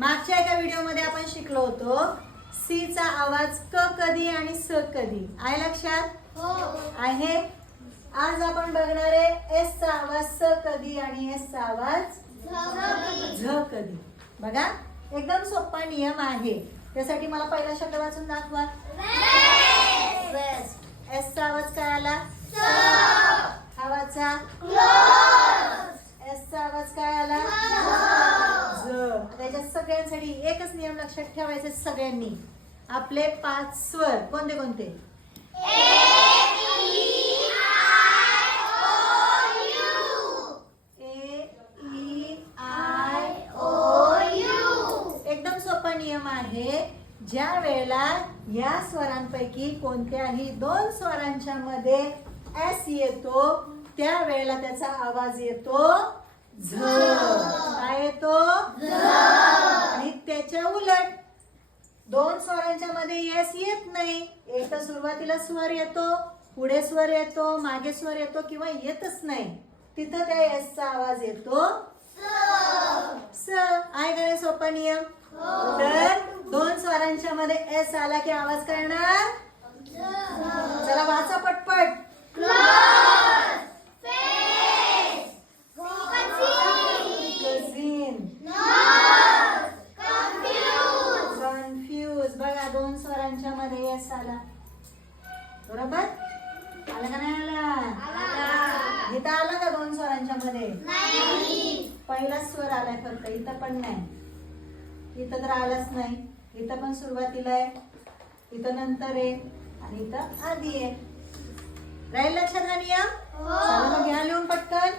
मागच्या एका व्हिडिओ मध्ये आपण शिकलो होतो सी चा आवाज क कधी आणि स कधी. आहे लक्षात? हो. आहे. आज आपण बघणार आहे एस चा आवाज स कधी आणि एस चा आवाज झ कधी. बघा एकदम सोपा नियम आहे. त्यासाठी मला पहिला शब्द वाचून दाखवा. वेस्ट. एस चा आवाज काय आला? आवाजचा एस चा आवाज काय आला? त्याच्या सगळ्यांसाठी एकच नियम लक्षात ठेवायचे सगळ्यांनी. आपले 5 स्वर कोणते कोणते? एकदम सोपा नियम आहे. ज्या वेळेला या स्वरांपैकी कोणत्याही 2 स्वरांच्या मध्ये एस येतो त्या वेळेला त्याचा आवाज येतो झ. काय येतो? आणि त्याच्या उलट 2 स्वरांच्या मध्ये एस येत नाही. एक तर सुरुवातीला स्वर येतो, पुढे स्वर येतो, मागे स्वर येतो किंवा येतच नाही. तिथं त्या एस चा आवाज येतो स. आहे का रे सोपा नियम? तर 2 स्वरांच्या मध्ये एस आला की आवाज करणार. चला वाचा पटपट. कन्फ्यूज. बघा 2 स्वरांच्या मध्ये एस आला. बरोबर आला का नाही आला? इथं आला का 2 स्वरांच्या मध्ये? पहिला स्वर आलाय फक्त. इथं पण नाही. इथं तर आलाच नाही. इथं पण सुरुवातीला आहे, इथं नंतर आहे आणि इथं आधी आहे. राहील लक्षात हा नियम? चला मग घ्या लिहून पटकन.